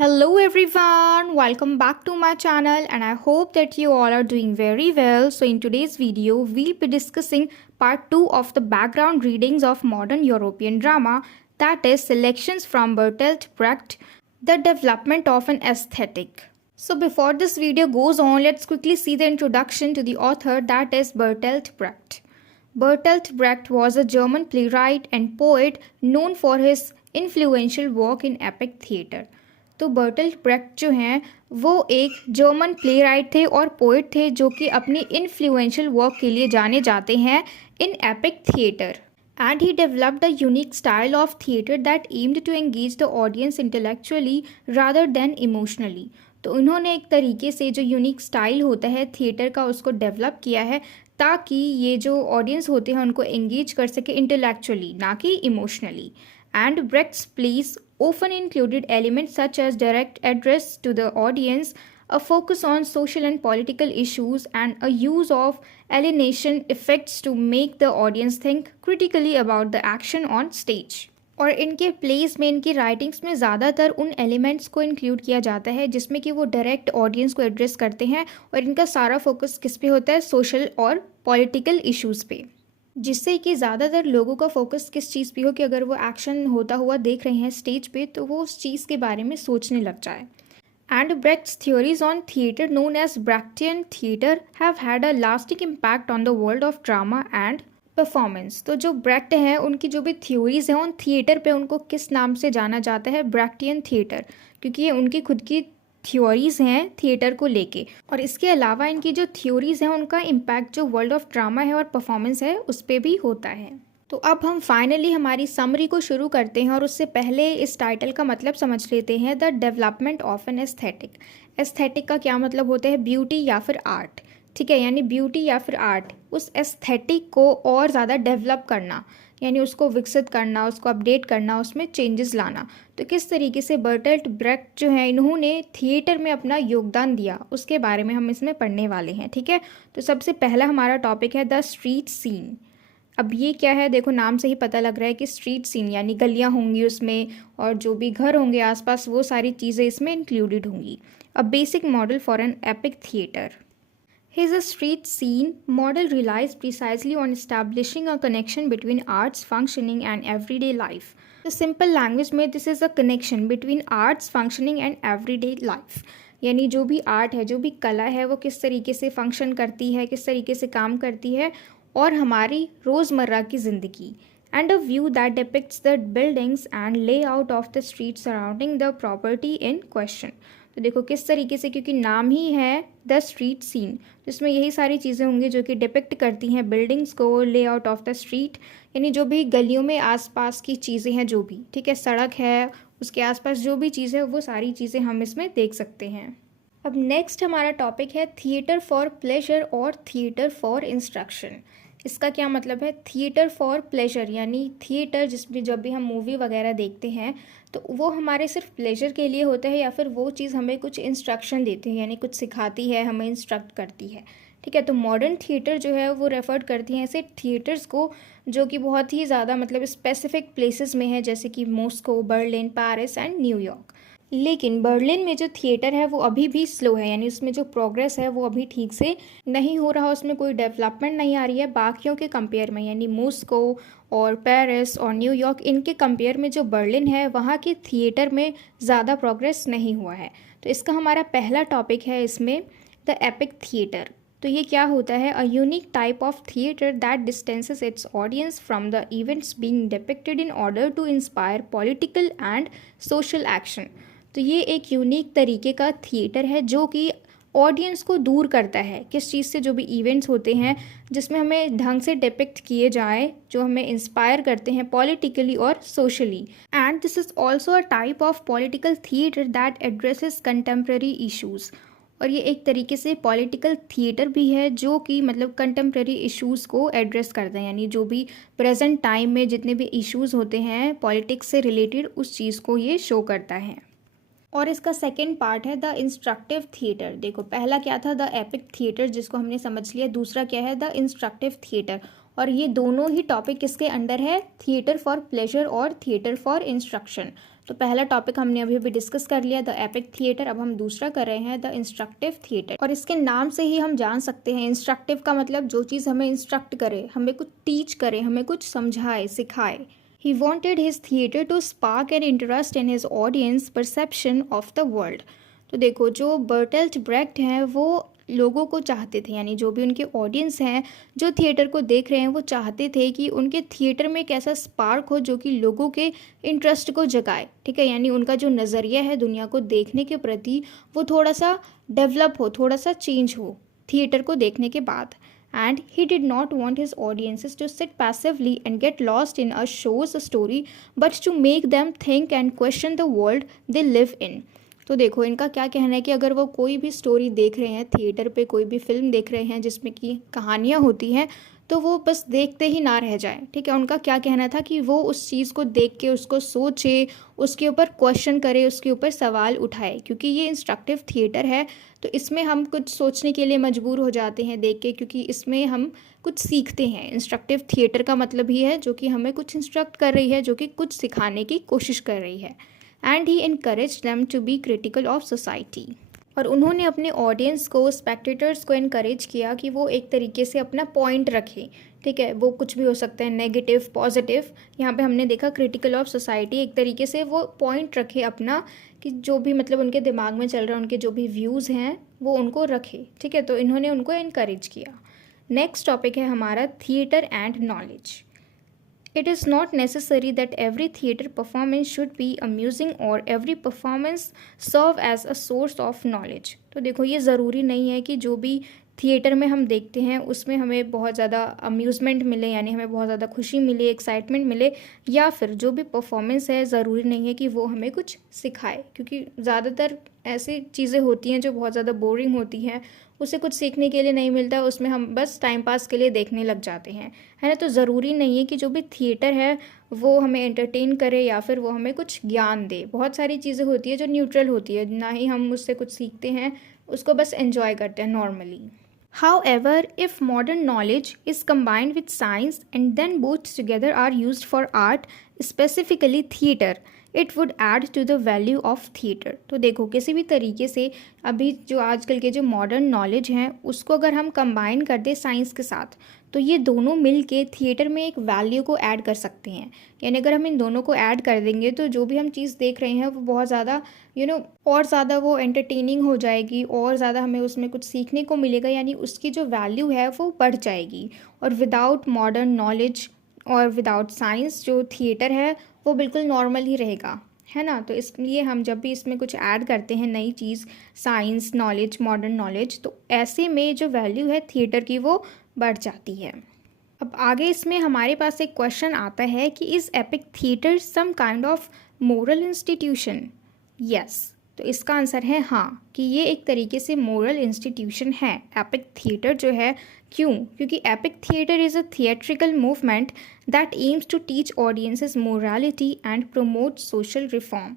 Hello everyone, welcome back to my channel and I hope that you all are doing very well. So in today's video, we'll be discussing part 2 of the background readings of modern European drama, that is selections from Bertolt Brecht, the development of an aesthetic. So before this video goes on, let's quickly see the introduction to the author, that is Bertolt Brecht. Bertolt Brecht was a German playwright and poet known for his influential work in epic theatre. तो बर्टल्ट Brecht जो हैं वो एक German play right थे और poet थे जो कि अपनी इन्फ्लुएंशियल वर्क के लिए जाने जाते हैं in epic theatre and he developed a unique style of theatre that aimed to engage the audience intellectually rather than emotionally. तो उन्होंने एक तरीके से जो यूनिक स्टाइल होता है थिएटर का उसको डेवलप किया है ताकि ये जो ऑडियंस होते हैं उनको एंगेज कर सके इंटेलेक्चुअली ना कि emotionally. And Brecht's plays often included elements such as direct address to the audience, a focus on social and political issues, and a use of alienation effects to make the audience think critically about the action on stage. और इनके place में इनकी writings में ज़्यादातर उन elements को include किया जाता है जिसमें कि वो डायरेक्ट ऑडियंस को एड्रेस करते हैं और इनका सारा फोकस किस पे होता है, सोशल और पॉलिटिकल इश्यूज़ पे, जिससे कि ज़्यादातर लोगों का फोकस किस चीज़ पे हो कि अगर वो एक्शन होता हुआ देख रहे हैं स्टेज पे तो वो उस चीज़ के बारे में सोचने लग जाए। And Brecht's theories on theatre known as Brechtian theatre have had a lasting impact on the world of drama and performance. तो जो ब्रेक्ट हैं उनकी जो भी थ्योरीज हैं उन थिएटर पे उनको किस नाम से जाना जाता है, ब्रेक्टियन थिएटर, क्योंकि ये उनकी खुद की थ्योरीज़ हैं थिएटर को लेके। और इसके अलावा इनकी जो थ्योरीज़ हैं उनका इम्पैक्ट जो वर्ल्ड ऑफ ड्रामा है और परफॉर्मेंस है उस पर भी होता है। तो अब हम फाइनली हमारी समरी को शुरू करते हैं और उससे पहले इस टाइटल का मतलब समझ लेते हैं, the development of an aesthetic. Aesthetic का क्या मतलब होता है, ब्यूटी या फिर आर्ट, ठीक है, यानी ब्यूटी या फिर आर्ट, उस एस्थेटिक को और ज़्यादा डेवलप करना, यानी उसको विकसित करना, उसको अपडेट करना, उसमें चेंजेस लाना। तो किस तरीके से बर्टल्ट ब्रेक्ट जो है इन्होंने थिएटर में अपना योगदान दिया उसके बारे में हम इसमें पढ़ने वाले हैं, ठीक है। तो सबसे पहला हमारा टॉपिक है द स्ट्रीट सीन। अब ये क्या है, देखो नाम से ही पता लग रहा है कि स्ट्रीट सीन यानी गलियाँ होंगी उसमें और जो भी घर होंगे आसपास वो सारी चीज़ें इसमें इंक्लूडेड होंगी। A basic model for an epic theatre. His street scene model relies precisely on establishing a connection between art's functioning and everyday life. The simple language में this is a connection between art's functioning and everyday life. यानी जो भी art है, जो भी कला है वो किस तरीके से फंक्शन करती है, किस तरीके से काम करती है और हमारी रोज़मर्रा की ज़िंदगी। And a view that depicts the buildings and layout of the street surrounding the property in question. तो देखो किस तरीके से, क्योंकि नाम ही है द स्ट्रीट सीन, जिसमें यही सारी चीज़ें होंगी जो कि डिपिक्ट करती हैं बिल्डिंग्स को, लेआउट ऑफ द स्ट्रीट, यानी जो भी गलियों में आसपास की चीज़ें हैं, जो भी, ठीक है, सड़क है उसके आसपास जो भी चीज़ है वो सारी चीज़ें हम इसमें देख सकते हैं। अब नेक्स्ट हमारा टॉपिक है थिएटर फॉर प्लेजर और थिएटर फॉर इंस्ट्रक्शन। इसका क्या मतलब है, थिएटर फॉर प्लेजर यानी थिएटर जिसमें जब भी हम मूवी वगैरह देखते हैं तो वो हमारे सिर्फ प्लेजर के लिए होता है या फिर वो चीज़ हमें कुछ इंस्ट्रक्शन देती है, यानी कुछ सिखाती है, हमें इंस्ट्रक्ट करती है, ठीक है। तो मॉडर्न थिएटर जो है वो रेफर करती हैं ऐसे थिएटर्स को जो कि बहुत ही ज़्यादा मतलब स्पेसिफिक प्लेसेस में है, जैसे कि Moscow, Berlin, Paris and New York. लेकिन बर्लिन में जो थिएटर है वो अभी भी स्लो है, यानी उसमें जो प्रोग्रेस है वो अभी ठीक से नहीं हो रहा, उसमें कोई डेवलपमेंट नहीं आ रही है बाकियों के कंपेयर में, यानी मॉस्को और पेरिस और न्यूयॉर्क इनके कंपेयर में जो बर्लिन है वहाँ के थिएटर में ज़्यादा प्रोग्रेस नहीं हुआ है। तो इसका हमारा पहला टॉपिक है इसमें द एपिक थिएटर। तो ये क्या होता है, a unique type of theatre that distances its audience from the events being depicted in order to inspire political and social action. तो ये एक यूनिक तरीके का थिएटर है जो कि ऑडियंस को दूर करता है किस चीज़ से, जो भी इवेंट्स होते हैं जिसमें हमें ढंग से डिपिक्ट किए जाए, जो हमें इंस्पायर करते हैं पॉलिटिकली और socially. And this is also a type of political theatre that addresses contemporary issues. और ये एक तरीके से पॉलिटिकल थिएटर भी है जो कि मतलब कंटेम्प्रेरी इश्यूज़ को एड्रेस करते हैं, यानी जो भी प्रेजेंट टाइम में जितने भी इश्यूज़ होते हैं पॉलिटिक्स से रिलेटेड उस चीज़ को ये शो करता है। और इसका सेकेंड पार्ट है द इंस्ट्रक्टिव थिएटर। देखो पहला क्या था, द एपिक थिएटर, जिसको हमने समझ लिया, दूसरा क्या है, द इंस्ट्रक्टिव थिएटर। और ये दोनों ही टॉपिक किसके अंडर है, थिएटर फॉर प्लेजर और थिएटर फॉर इंस्ट्रक्शन। तो पहला टॉपिक हमने अभी अभी डिस्कस कर लिया, द एपिक थिएटर। अब हम दूसरा कर रहे हैं, द इंस्ट्रक्टिव थिएटर। और इसके नाम से ही हम जान सकते हैं, इंस्ट्रक्टिव का मतलब जो चीज़ हमें इंस्ट्रक्ट करे, हमें कुछ टीच करे, हमें कुछ समझाए, सिखाए। He wanted his theatre to spark an interest in his audience perception of the world। तो देखो, जो बर्टल्ट ब्रेक्ट हैं वो लोगों को चाहते थे, यानी जो भी उनके ऑडियंस हैं जो थिएटर को देख रहे हैं, वो चाहते थे कि उनके थिएटर में एक ऐसा स्पार्क हो जो कि लोगों के इंटरेस्ट को जगाए। ठीक है, यानी उनका जो नज़रिया है दुनिया को देखने के प्रति वो थोड़ा सा डेवलप हो, थोड़ा सा चेंज हो थिएटर को देखने के बाद। And he did not want his audiences to sit passively and get lost in a show's story, but to make them think and question the world they live in। तो देखो, इनका क्या कहना है कि अगर वो कोई भी स्टोरी देख रहे हैं थिएटर पे, कोई भी फिल्म देख रहे हैं जिसमें कि कहानियाँ होती हैं, तो वो बस देखते ही ना रह जाए। ठीक है, उनका क्या कहना था कि वो उस चीज़ को देख के उसको सोचे, उसके ऊपर क्वेश्चन करे, उसके ऊपर सवाल उठाए, क्योंकि ये इंस्ट्रक्टिव थिएटर है तो इसमें हम कुछ सोचने के लिए मजबूर हो जाते हैं देख के, क्योंकि इसमें हम कुछ सीखते हैं। इंस्ट्रक्टिव थिएटर का मतलब ही है जो कि हमें कुछ इंस्ट्रक्ट कर रही है, जो कि कुछ सिखाने की कोशिश कर रही है। And he encourage them to be critical of society. और उन्होंने अपने ऑडियंस को, स्पेक्टेटर्स को इनकरेज किया कि वो एक तरीके से अपना पॉइंट रखें। ठीक है, वो कुछ भी हो सकता है, नेगेटिव, पॉजिटिव। यहाँ पे हमने देखा क्रिटिकल ऑफ सोसाइटी, एक तरीके से वो पॉइंट रखे अपना, कि जो भी मतलब उनके दिमाग में चल रहा है, उनके जो भी व्यूज़ हैं वो उनको रखे। ठीक है, तो इन्होंने उनको इनकरेज किया। नेक्स्ट टॉपिक है हमारा, theatre and knowledge. It is not necessary that every theatre performance should be amusing or every performance serve as a source of knowledge। तो देखो, ये ज़रूरी नहीं है कि जो भी थिएटर में हम देखते हैं उसमें हमें बहुत ज़्यादा अम्यूज़मेंट मिले, यानी हमें बहुत ज़्यादा खुशी मिले, एक्साइटमेंट मिले, या फिर जो भी परफॉर्मेंस है ज़रूरी नहीं है कि वो हमें कुछ सिखाए, क्योंकि ज़्यादातर ऐसी चीज़ें होती हैं जो बहुत ज़्यादा बोरिंग होती हैं, उसे कुछ सीखने के लिए नहीं मिलता, उसमें हम बस टाइम पास के लिए देखने लग जाते हैं, है ना। तो ज़रूरी नहीं है कि जो भी थिएटर है वो हमें एंटरटेन करे या फिर वो हमें कुछ ज्ञान दे। बहुत सारी चीज़ें होती है जो न्यूट्रल होती है, ना ही हम उससे कुछ सीखते हैं, उसको बस एंजॉय करते हैं normally. However, if modern knowledge is combined with science and then both together are used for art, specifically theatre, it would add to the value of theatre। तो देखो, किसी भी तरीके से अभी जो आजकल के जो मॉडर्न नॉलेज हैं उसको अगर हम कंबाइन कर दें साइंस के साथ, तो ये दोनों मिल के थिएटर में एक वैल्यू को ऐड कर सकते हैं। यानी अगर हम इन दोनों को ऐड कर देंगे तो जो भी हम चीज़ देख रहे हैं वो बहुत ज़्यादा और ज़्यादा वो एंटरटेनिंग हो जाएगी, और ज़्यादा हमें उसमें कुछ सीखने को मिलेगा, यानी उसकी जो वैल्यू है वो बढ़ जाएगी। और विदाउट मॉडर्न नॉलेज और विदाउट साइंस जो थिएटर है वो बिल्कुल नॉर्मल ही रहेगा, है ना। तो इसलिए हम जब भी इसमें कुछ ऐड करते हैं नई चीज़, साइंस, नॉलेज, मॉडर्न नॉलेज, तो ऐसे में जो वैल्यू है थिएटर की वो बढ़ जाती है। अब आगे इसमें हमारे पास एक क्वेश्चन आता है कि is epic theatre some kind of moral institution? Yes, तो इसका आंसर है हाँ, कि ये एक तरीके से मोरल इंस्टीट्यूशन है एपिक थिएटर जो है। क्यों? क्योंकि epic theatre is a theatrical movement that aims to teach audiences morality and promote social reform.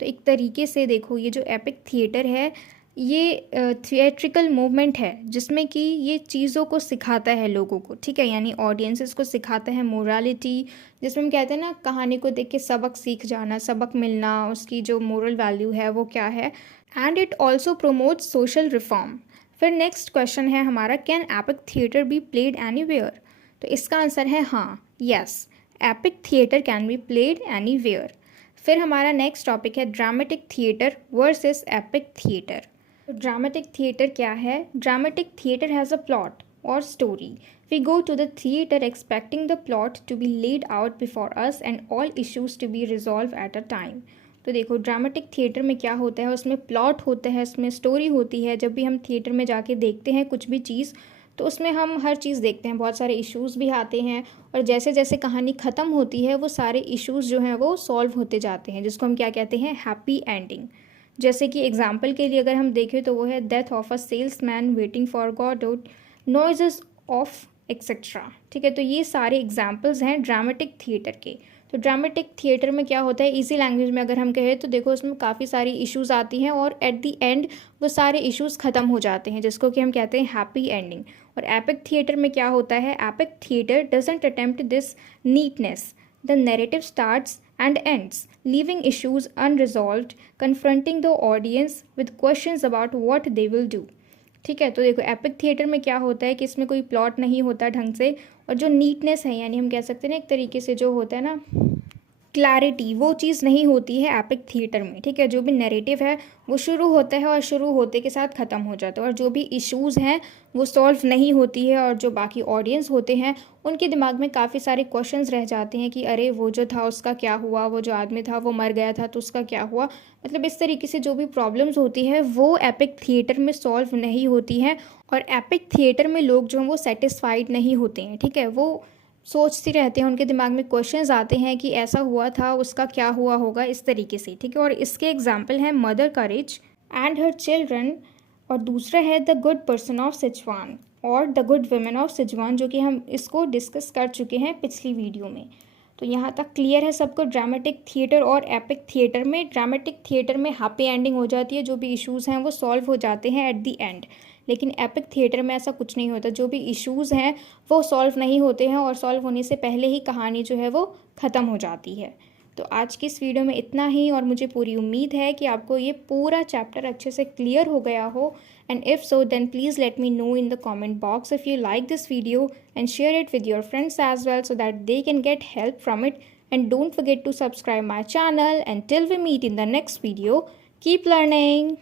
तो एक तरीके से देखो, ये जो एपिक थिएटर है ये थिएट्रिकल मूवमेंट है जिसमें कि ये चीज़ों को सिखाता है लोगों को। ठीक है, यानी ऑडियंसेस को सिखाता है मोरालिटी, जिसमें हम कहते हैं ना, कहानी को देख के सबक सीख जाना, सबक मिलना, उसकी जो मोरल वैल्यू है वो क्या है। And it also promotes social reform. फिर नेक्स्ट क्वेश्चन है हमारा, can epic theatre be played anywhere? तो इसका आंसर है हाँ, yes, epic theatre can be played anywhere. फिर हमारा नेक्स्ट टॉपिक है dramatic theatre versus epic theatre. Dramatic theatre क्या है? Dramatic theatre has a plot और story. We go to the theatre expecting the plot to be laid out before us and all issues to be resolve at a time. तो देखो, dramatic theatre में क्या होता है, उसमें plot होता है, उसमें स्टोरी होती है। जब भी हम थिएटर में जाके देखते हैं कुछ भी चीज़, तो उसमें हम हर चीज़ देखते हैं, बहुत सारे इश्यूज़ भी आते हैं, और जैसे जैसे कहानी ख़त्म होती है वो सारे इश्यूज़ जो हैं वो सॉल्व होते जाते हैं, जिसको हम क्या कहते हैं, हैप्पी एंडिंग। जैसे कि एग्जाम्पल के लिए अगर हम देखें तो वो है Death of a Salesman Waiting for Godot, Noises off etcetera. ठीक है, तो ये सारे एग्जाम्पल्स हैं ड्रामेटिक थिएटर के। तो ड्रामेटिक थिएटर में क्या होता है, इजी लैंग्वेज में अगर हम कहें तो देखो, उसमें काफ़ी सारी इश्यूज़ आती हैं और एट द एंड वो सारे इश्यूज़ ख़त्म हो जाते हैं, जिसको कि हम कहते हैं हैप्पी एंडिंग। और एपिक थिएटर में क्या होता है, epic theatre doesn't attempt this neatness. The narrative starts and ends, leaving issues unresolved, confronting the audience with questions about what they will do. ठीक है, तो देखो एपिक थिएटर में क्या होता है कि इसमें कोई प्लॉट नहीं होता ढंग से, और जो नीटनेस है यानी हम कह सकते हैं ना एक तरीके से जो होता है ना क्लैरिटी, वो चीज़ नहीं होती है एपिक थिएटर में। ठीक है, जो भी नैरेटिव है वो शुरू होता है और शुरू होते के साथ ख़त्म हो जाता है, और जो भी इश्यूज़ हैं वो सॉल्व नहीं होती है, और जो बाकी ऑडियंस होते हैं उनके दिमाग में काफ़ी सारे क्वेश्चंस रह जाते हैं कि अरे वो जो था उसका क्या हुआ, वो जो आदमी था वो मर गया था तो उसका क्या हुआ। मतलब इस तरीके से जो भी प्रॉब्लम्स होती है वो एपिक थिएटर में सॉल्व नहीं होती हैं, और एपिक थिएटर में लोग जो हैं वो सेटिस्फाइड नहीं होते हैं। ठीक है, वो सोचते रहते हैं, उनके दिमाग में क्वेश्चंस आते हैं कि ऐसा हुआ था, उसका क्या हुआ होगा, इस तरीके से। ठीक है, और इसके एग्जाम्पल हैं mother courage and her children, और दूसरा है द गुड पर्सन ऑफ सिचवान और द गुड वुमेन ऑफ सिचवान, जो कि हम इसको डिस्कस कर चुके हैं पिछली वीडियो में। तो यहाँ तक क्लियर है सबको ड्रामेटिक थिएटर और एपिक थिएटर में। ड्रामेटिक थिएटर में हैप्पी एंडिंग हो जाती है, जो भी इश्यूज़ हैं वो सॉल्व हो जाते हैं एट द एंड, लेकिन एपिक थिएटर में ऐसा कुछ नहीं होता, जो भी इश्यूज़ हैं वो सॉल्व नहीं होते हैं, और सॉल्व होने से पहले ही कहानी जो है वो ख़त्म हो जाती है। तो आज की इस वीडियो में इतना ही, और मुझे पूरी उम्मीद है कि आपको ये पूरा चैप्टर अच्छे से क्लियर हो गया हो, and if so then please let me know in the comment box if you like this video, and share it with your friends as well so that they can get help from it. And don't forget to subscribe my channel, and till we meet in the next video, keep learning.